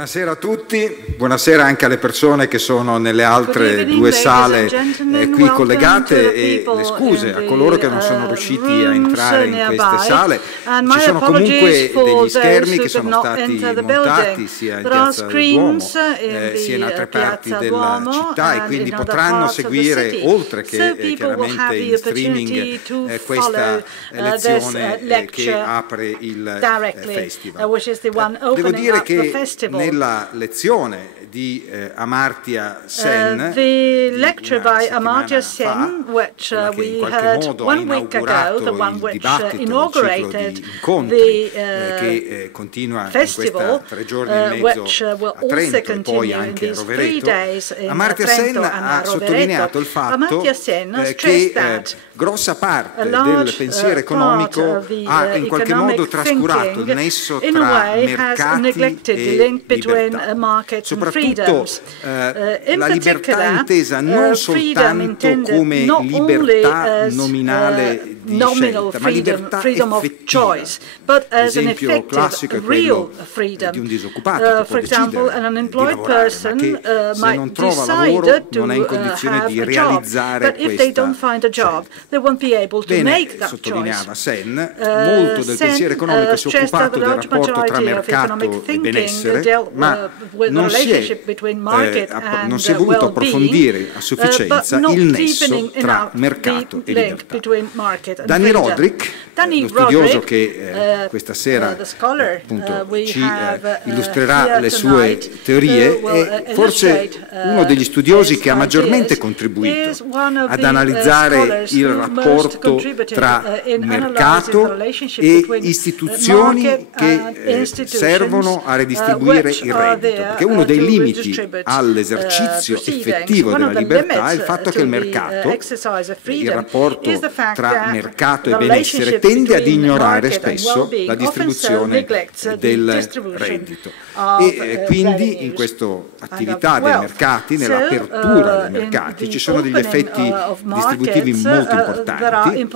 Buonasera a tutti, buonasera anche alle persone che sono nelle altre due sale qui collegate e le scuse a coloro che non sono riusciti a entrare in queste sale. Ci sono comunque degli schermi che sono stati montati sia in Piazza del Duomo sia in altre parti della città e quindi potranno seguire, oltre che chiaramente in streaming, questa lezione che apre il festival. Devo dire che nella lezione di Amartya Sen, the lecture by Amartya Sen, which we heard 1 week ago, the one which inaugurated the festival, which will also continue in these 3 days in Trento and a Rovereto. Amartya Sen stressed that grossa parte del pensiero economico ha in qualche modo trascurato il nesso tra mercati e libertà, soprattutto la libertà intesa non soltanto come libertà nominale di scelta, ma libertà effettiva. L'esempio classico è quello di un disoccupato che può decidere di lavorare, ma che se non trova lavoro non è in condizione di realizzare questa Bene, sottolineava Sen, molto del pensiero economico si è occupato del rapporto tra mercato e benessere, ma non si è voluto approfondire a sufficienza il nesso tra mercato e libertà. Rodrik, lo studioso che questa sera appunto, ci illustrerà le sue teorie, è forse uno degli studiosi che ha maggiormente contribuito ad analizzare il rapporto tra mercato e istituzioni che servono a redistribuire il reddito, perché uno dei limiti all'esercizio effettivo della libertà è il fatto che il mercato, il rapporto tra mercato e benessere, tende ad ignorare spesso la distribuzione del reddito. E quindi in questa attività dei mercati, nell'apertura dei mercati, ci sono degli effetti distributivi molto importanti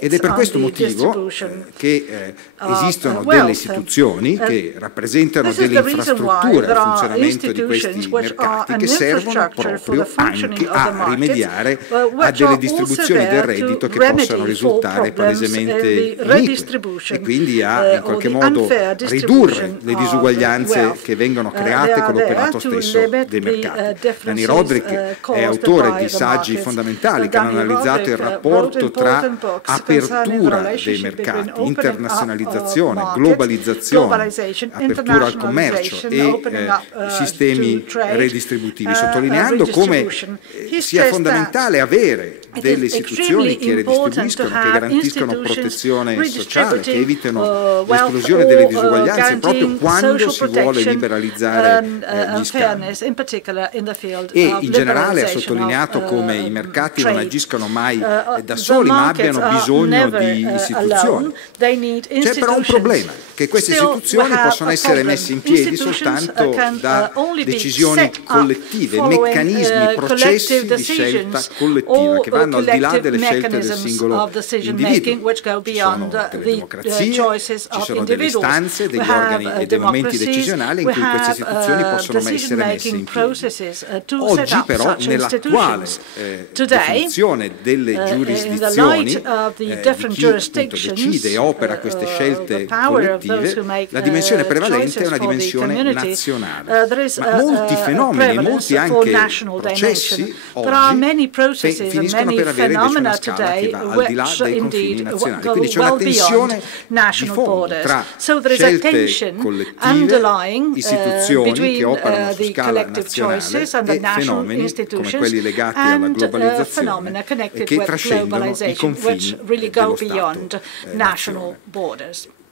ed è per questo motivo che esistono delle istituzioni che rappresentano delle infrastrutture al funzionamento di questi mercati che servono proprio anche a rimediare a delle distribuzioni del reddito che possano risultare palesemente inique e quindi a in qualche modo ridurre le disuguaglianze che vengono create con l'operato stesso dei mercati. Rodrik è autore di saggi fondamentali che hanno analizzato il rapporto tra apertura dei mercati, internazionalizzazione, globalizzazione, apertura al commercio e sistemi redistributivi, sottolineando come sia fondamentale avere delle istituzioni che redistribuiscono, che garantiscono protezione sociale, che evitano l'esplosione delle disuguaglianze proprio quando si vuole liberalizzare gli scambi. E in generale ha sottolineato come i mercati non agiscono mai da soli, ma abbiano bisogno di istituzioni. C'è però un problema, che queste istituzioni possono essere messe in piedi soltanto da decisioni collettive, meccanismi, processi di scelta collettiva che vanno al di là delle scelte del singolo individuo. Ci sono delle democrazie, ci sono delle istanze, degli organi e dei momenti decisionali in cui queste istituzioni possono essere messe in piedi. Oggi però nell'attuale definizione delle giurisdizioni di chi appunto decide e opera queste scelte collettive, la dimensione prevalente è una dimensione nazionale. Ma molti fenomeni e molti anche processi oggi finiscono per avere invece una scala che va al di là dei confini nazionali. Quindi c'è una tensione di fondo tra scelte collettive, istituzioni che operano su scala nazionale e fenomeni come quelli legati alla globalizzazione e che trascendono i confini dello Stato nazionale.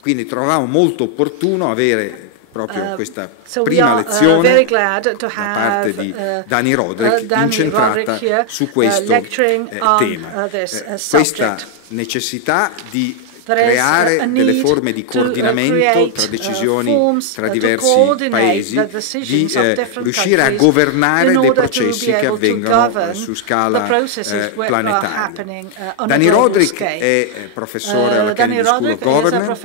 Quindi trovavamo molto opportuno avere proprio questa prima lezione da parte di Rodrik incentrata su questo tema. Questa necessità di creare delle forme di coordinamento tra decisioni tra diversi paesi, di riuscire a governare dei processi che avvengono su scala planetaria. Rodrik è professore alla Kennedy School of Government,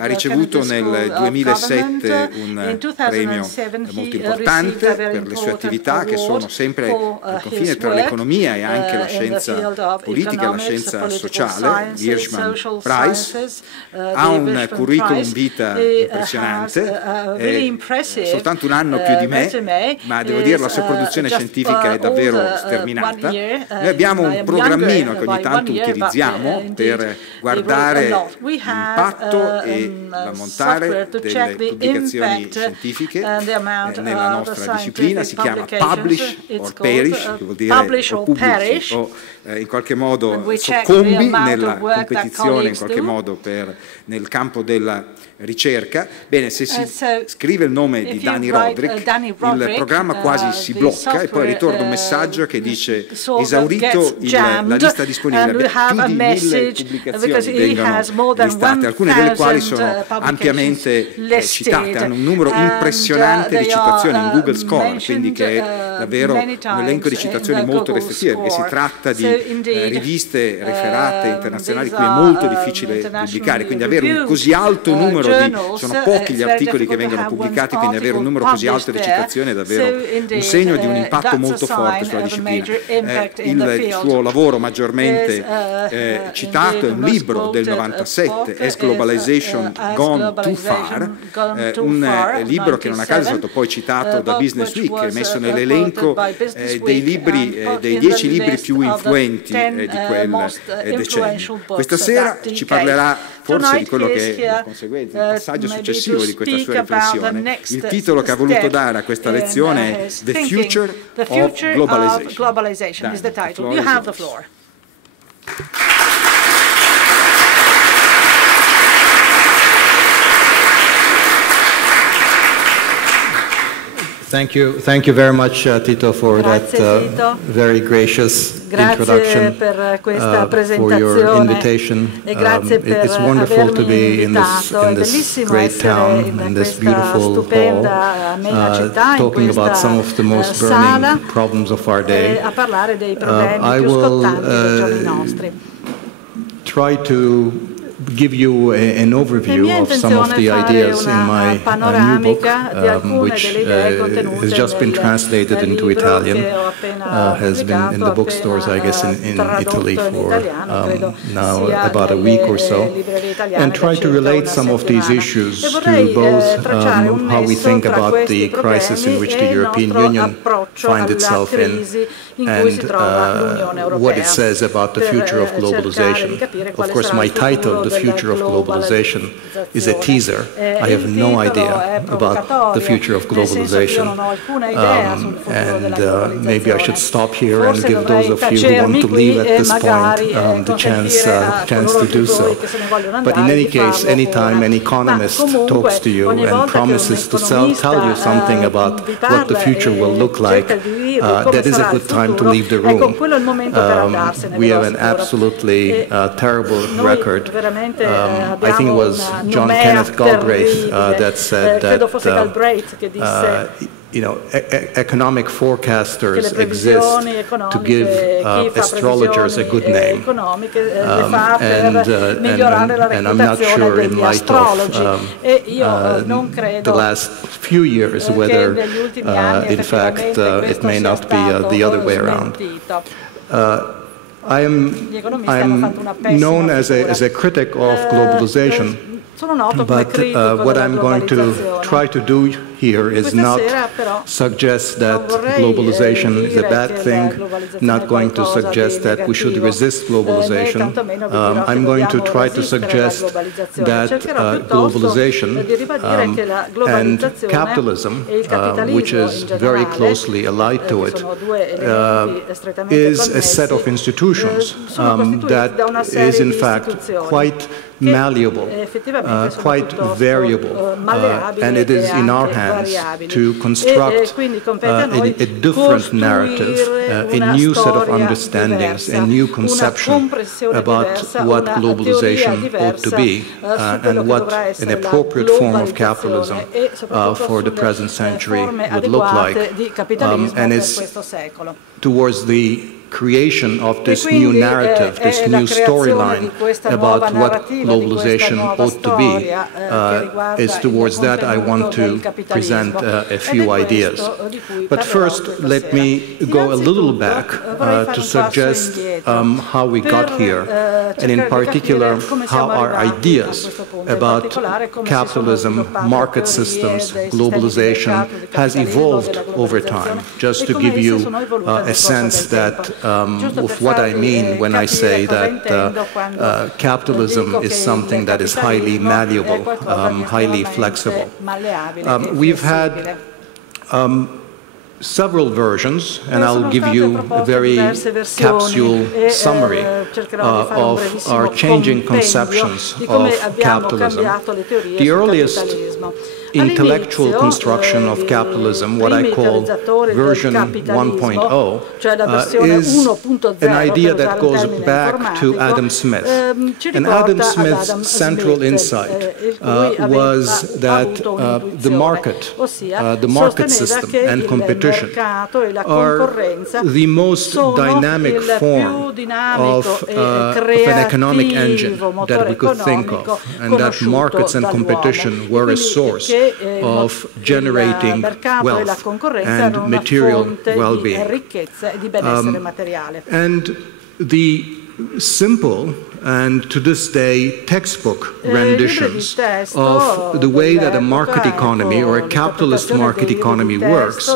ha ricevuto nel 2007 un premio molto importante per le sue attività che sono sempre al confine tra l'economia e anche la scienza politica e la scienza sociale, l'Hirschman Prize. Ha un curriculum vita impressionante, soltanto un anno più di me, ma devo dire la sua produzione scientifica è davvero sterminata. Noi abbiamo un programmino che ogni tanto utilizziamo per guardare l'impatto e l'ammontare delle pubblicazioni scientifiche nella nostra disciplina. Si chiama Publish or Perish, che vuol dire o pubblici o in qualche modo soccombi nella competizione, in qualche modo nel campo della ricerca. Bene, se si scrive il nome di Rodrik, il programma quasi si blocca e poi ritorna un messaggio che dice esaurito la lista disponibile. Più di 1000 pubblicazioni vengono listate, alcune delle quali sono ampiamente citate, hanno un numero impressionante di citazioni in Google Scholar, quindi che è davvero un elenco di citazioni molto restrittive, perché si tratta di riviste referate internazionali, qui è molto difficile pubblicare, quindi avere un così alto numero sono pochi gli articoli che vengono pubblicati, quindi avere un numero così alto di citazioni è davvero un segno di un impatto molto forte sulla disciplina. Il suo lavoro maggiormente citato è un libro del 97, Has Globalization Gone Too Far, un libro che non a caso è stato poi citato da Business Week, messo nell'elenco dei 10 libri più influenti di quel decennio. Questa sera ci parlerà forse di quello che è la conseguenza, il passaggio successivo di questa sua riflessione. Il titolo che ha voluto dare a questa lezione è The Future of Globalization. Is the title. You have the floor. Thank you very much, Tito, for that very gracious introduction, for your invitation. It's wonderful to be in this great town, in this beautiful hall, talking about some of the most burning problems of our day. I will try to give you an overview of some of the ideas in my new book, which has just been translated into Italian, has been in the bookstores, I guess, in Italy for now about a week or so, and try to relate some of these issues to both how we think about the crisis in which the European Union finds itself in, and what it says about the future of globalization. Of course, my title, The Future of Globalization, is a teaser. I have no idea about the future of globalization, and maybe I should stop here and give those of you who want to leave at this point the chance to do so. But in any case, anytime an economist talks to you and promises to tell you something about what the future will look like, that is a good time to leave the room. We have an absolutely terrible record. I think it was John Kenneth Galbraith that said that economic forecasters exist to give astrologers a good name, and I'm not sure in light of the last few years whether in fact it may not be the other way around. I'm known as a critic of globalization, but what I'm going to try to do here is not suggest that globalization is a bad thing, not going to suggest that we should resist globalization. I'm going to try to suggest that globalization and capitalism, which is very closely allied to it, is a set of institutions that is in fact quite malleable, quite variable, and it is in our hands hands to construct a different narrative, a new set of understandings, a new conception about what globalization ought to be and what an appropriate form of capitalism for the present century would look like. And it's towards the creation of this new narrative, this new storyline about what globalization ought to be, is towards that I want to present a few ideas. But first, let me go a little back to suggest how we got here, and in particular, how our ideas about capitalism, market systems, globalization has evolved over time, just to give you a sense that of what I mean when I say that capitalism is something that is highly malleable, highly flexible. We've had several versions, and I'll give you a very capsule summary of our changing conceptions of capitalism. The earliest intellectual construction of capitalism, what I call version 1.0, is an idea that goes back to Adam Smith. And Adam Smith's central insight was that the market system and competition are the most dynamic form of an economic engine that we could think of, and that markets and competition were a source of generating wealth and material well-being. And the simple and to this day textbook renditions of the way that a market economy or a capitalist market economy works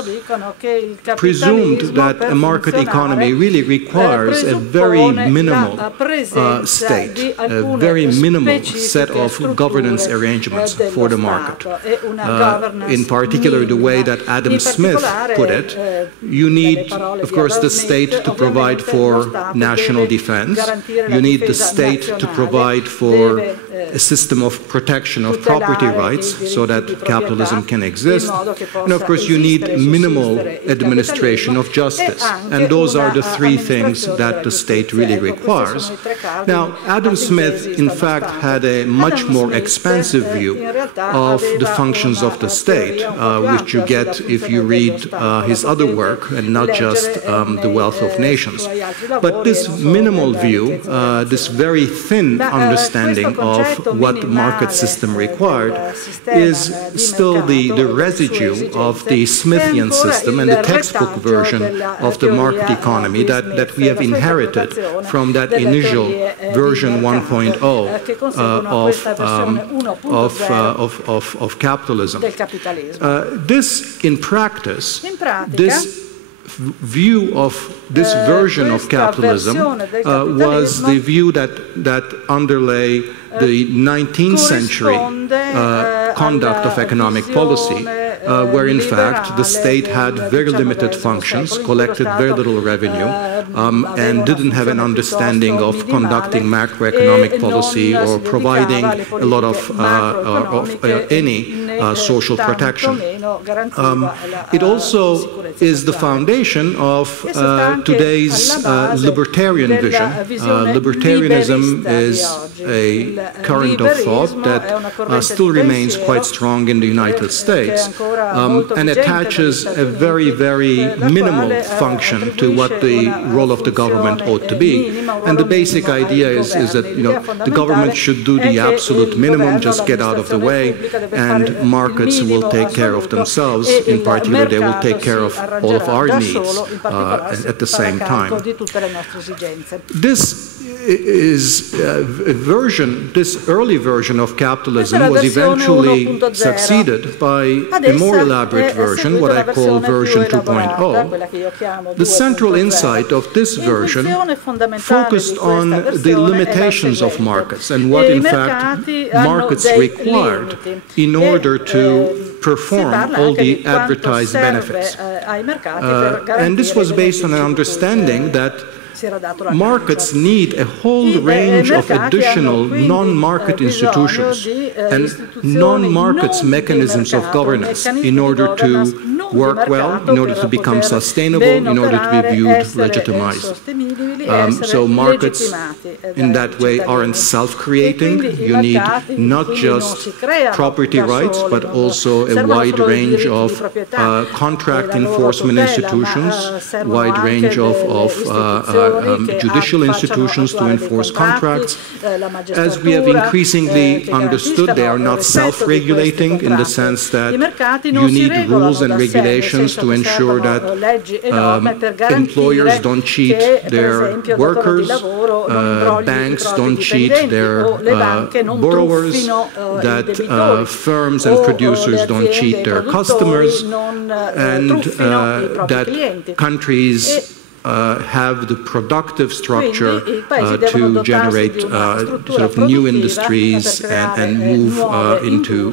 presumed that a market economy really requires a very minimal state, a very minimal set of governance arrangements for the market. In particular, the way that Adam Smith put it, you need, of course, the state to provide for national defense. You need the state to provide for a system of protection of property rights so that capitalism can exist. And of course, you need minimal administration of justice. And those are the three things that the state really requires. Now, Adam Smith, in fact, had a much more expansive view of the functions of the state, which you get if you read his other work, and not just The Wealth of Nations. But this minimal view, this very thin understanding of what the market system required, is still the residue of the Smithian system and the textbook version of the market economy that we have inherited from that initial version 1.0 of capitalism. This, in practice, this view of this version of capitalism was the view that underlay the 19th century conduct of economic policy, where in fact the state had very limited functions, collected very little revenue, and didn't have an understanding of conducting macroeconomic policy or providing a lot of any social protection. It also is the foundation of today's libertarian vision. Libertarianism is a current of thought that still remains quite strong in the United States and attaches a very, very minimal function to what the role of the government ought to be. And the basic idea is that the government should do the absolute minimum, just get out of the way, and markets will take care of themselves. In particular, they will take care of all of our needs at the same time. This is a version, this early version of capitalism was eventually succeeded by a more elaborate version, what I call version 2.0. The central insight of this version focused on the limitations of markets and what in fact markets required in order to perform all the advertised benefits. And this was based on an understanding that markets need a whole range of additional non-market institutions and non-market mechanisms of governance in order to work well, in order to become sustainable, in order to be viewed legitimized. So markets in that way aren't self-creating. You need not just property rights, but also a wide range of contract enforcement institutions, wide range of judicial institutions to enforce contracts. As we have increasingly understood, they are not self-regulating in the sense that you need rules and regulations to ensure that employers don't cheat their workers, banks don't cheat their borrowers, that firms and producers don't cheat their customers, and that countries have the productive structure to generate sort of new industries and move into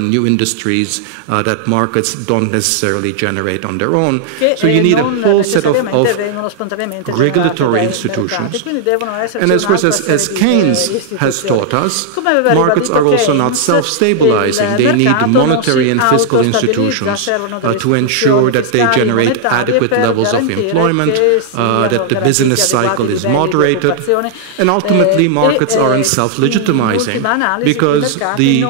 new industries that markets don't necessarily generate on their own. So you need a whole set of regulatory institutions. And as far as Keynes has taught us, markets are also not self-stabilizing. They need monetary and fiscal institutions to ensure that they generate adequate levels of employment, that the business cycle is moderated, and ultimately markets aren't self-legitimizing because the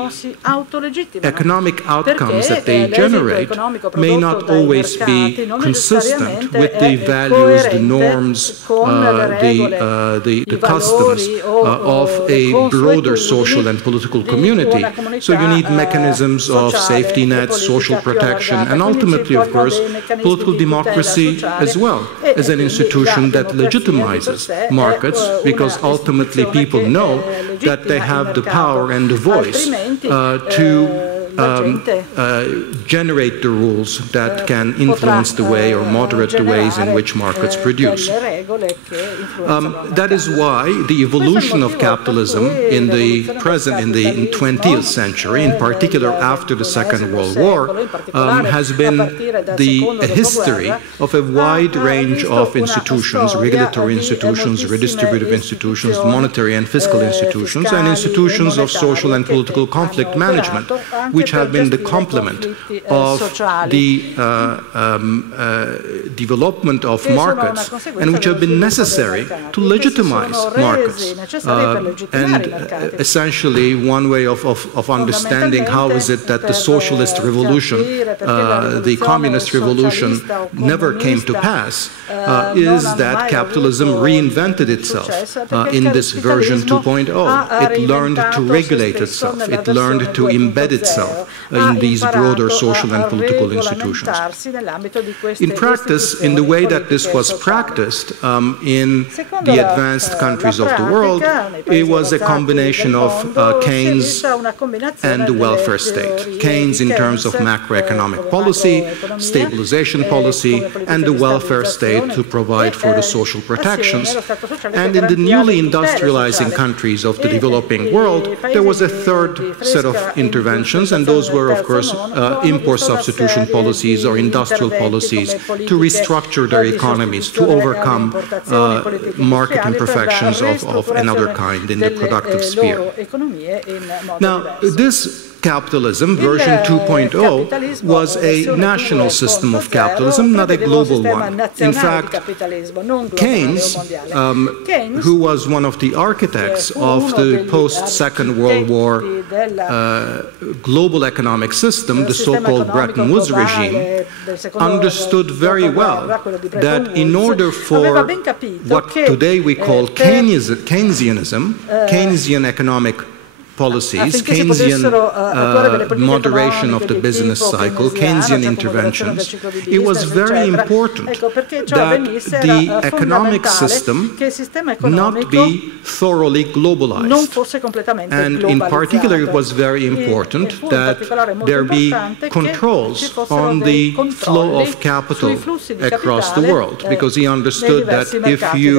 economic outcomes that they generate may not always be consistent with the values, the norms, the customs of a broader social and political community. So you need mechanisms of safety nets, social protection, and ultimately, of course, political democracy as well, as an institution that legitimizes markets, because ultimately people know that they have the power and the voice to generate the rules that can influence the way or moderate the ways in which markets produce. That is why the evolution of capitalism in the 20th century, in particular after the Second World War, has been a history of a wide range of institutions, regulatory institutions, redistributive institutions, monetary and fiscal institutions, and institutions of social and political conflict management, which have been the complement of the development of markets and which have been necessary to legitimize markets. And essentially one way of understanding how is it that the socialist revolution, the communist revolution never came to pass is that capitalism reinvented itself in this version 2.0. It learned to regulate itself. It learned to embed itself in these broader social and political institutions. In practice, in the way that this was practiced in the advanced countries of the world, it was a combination of Keynes and the welfare state. Keynes in terms of macroeconomic policy, stabilization policy, and the welfare state to provide for the social protections. And in the newly industrializing countries of the developing world, there was a third set of interventions, and those were, of course, import substitution policies or industrial policies to restructure their economies, to overcome market imperfections of another kind in the productive sphere. Now, this capitalism, version 2.0, was a national system of capitalism, not a global one. In fact, Keynes, who was one of the architects of the post-Second World War global economic system, the so-called Bretton Woods regime, understood very well that in order for what today we call Keynesianism, Keynesian economic policies, Keynesian moderation of the business cycle, Keynesian interventions, it was very important that the economic system not be thoroughly globalized. And in particular, it was very important that there be controls on the flow of capital across the world, because he understood that if you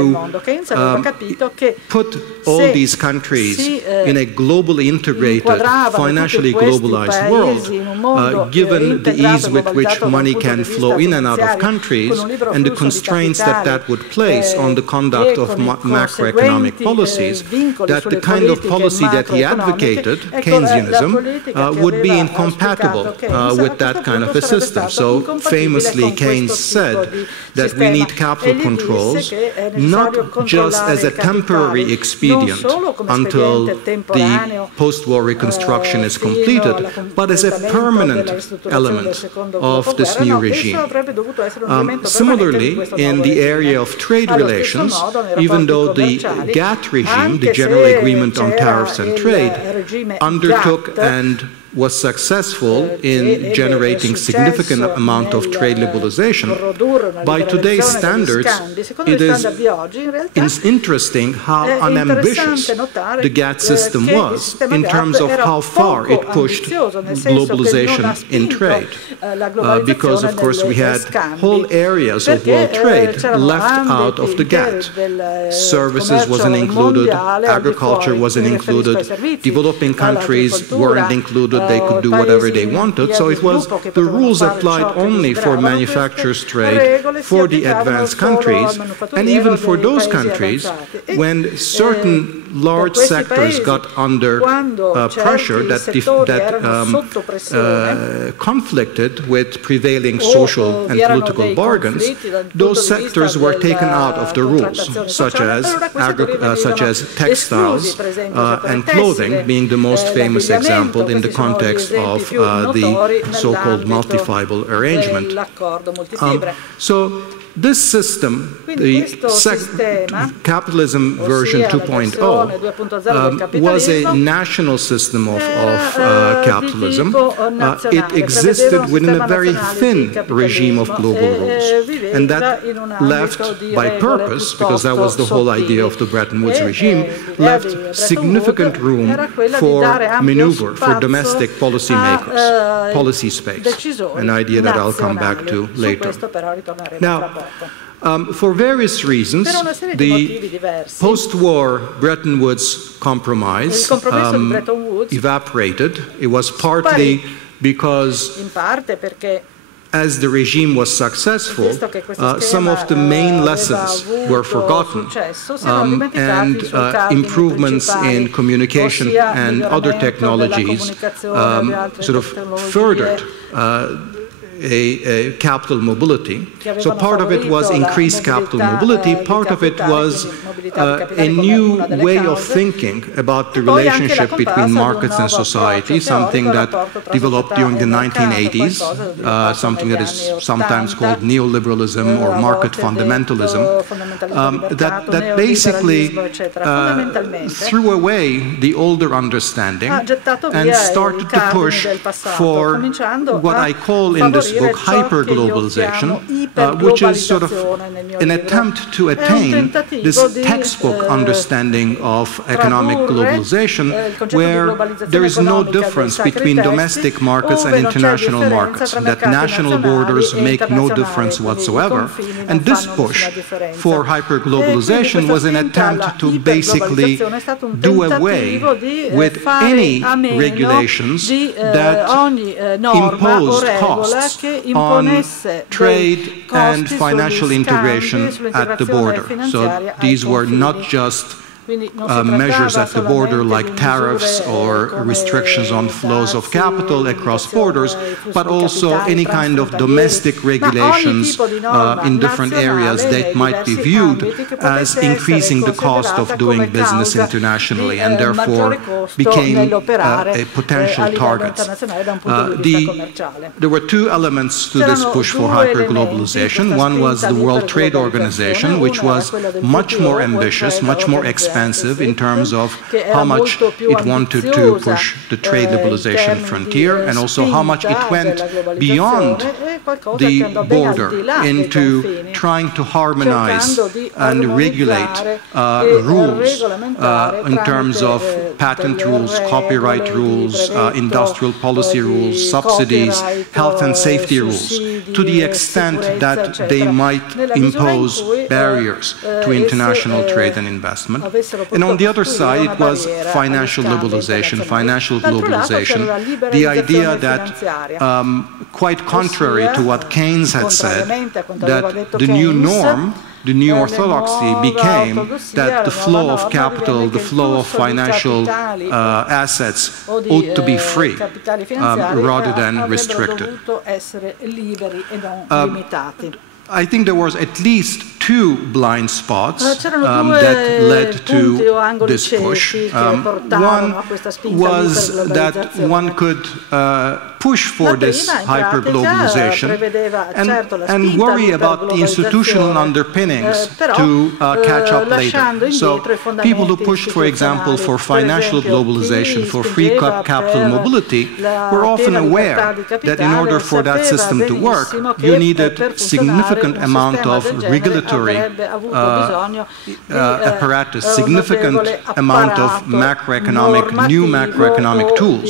put all these countries in a global globally integrated, financially globalized world, given the ease with which money can flow in and out of countries and the constraints that that would place on the conduct of macroeconomic policies, that the kind of policy that he advocated, Keynesianism, would be incompatible with that kind of a system. So famously, Keynes said that we need capital controls not just as a temporary expedient until the post-war reconstruction is completed, but as a permanent element of this new regime. Similarly, in the area of trade relations, even though the GATT regime, the General Agreement on Tariffs and Trade, undertook and was successful in generating significant amount of trade liberalization, by today's standards, it is interesting how unambitious the GATT system was in terms of how far it pushed globalization in trade. Because, of course, we had whole areas of world trade left out of the GATT. Services wasn't included, agriculture wasn't included, developing countries weren't included. They could do whatever they wanted, so it was the rules applied only for manufacturers' trade for the advanced countries, and even for those countries when certain large sectors got under pressure that conflicted with prevailing social and political bargains, those sectors were taken out of the rules, such as textiles and clothing, being the most famous example in the context of the so-called multi-fiber arrangement. So this system, the capitalism version 2.0, was a national system of capitalism. It existed within a very thin regime of global rules. And that left, by purpose, because that was the whole idea of the Bretton Woods regime, left significant room for maneuver, for domestic policymakers, policy space, an idea that I'll come back to later. Now, for various reasons, the post-war Bretton Woods compromise evaporated. It was partly because, as the regime was successful, some of the main lessons were forgotten, and improvements in communication and other technologies sort of furthered a capital mobility. So part of it was increased capital mobility, part of it was a new way of thinking about the relationship between markets and society, something that developed during the 1980s, something that is sometimes called neoliberalism or market fundamentalism, that basically threw away the older understanding and started to push for what I call in this book hyper-globalization, which is sort of an attempt to attain this textbook understanding of economic globalization, where there is no difference between domestic markets and international markets, that national borders make no difference whatsoever. And this push for hyper-globalization was an attempt to basically do away with any regulations that imposed costs on trade and financial integration at the border. So these were not just measures at the border like tariffs or restrictions on flows of capital across borders, but also any kind of domestic regulations in different areas that might be viewed as increasing the cost of doing business internationally and therefore became a potential target. There were two elements to this push for hyperglobalization. One was the World Trade Organization, which was much more ambitious, much more expansive in terms of how much it wanted to push the trade liberalization frontier, and also how much it went beyond the border into trying to harmonize and regulate rules in terms of patent rules, copyright rules, industrial policy rules, subsidies, health and safety rules, to the extent that they might impose barriers to international trade and investment. And on the other side, it was financial liberalization, financial globalization, the idea that, quite contrary to what Keynes had said, that the new norm, the new orthodoxy became that the flow of capital, the flow of financial assets ought to be free rather than restricted. I think there was at least two blind spots that led to this push. One was that one could push for this hyperglobalization and worry about the institutional underpinnings to catch up later. So people who pushed, for example, for financial globalization, for free capital mobility, were often aware that in order for that system to work, you needed significant amount of regulatory apparatus, significant amount of macroeconomic, new macroeconomic tools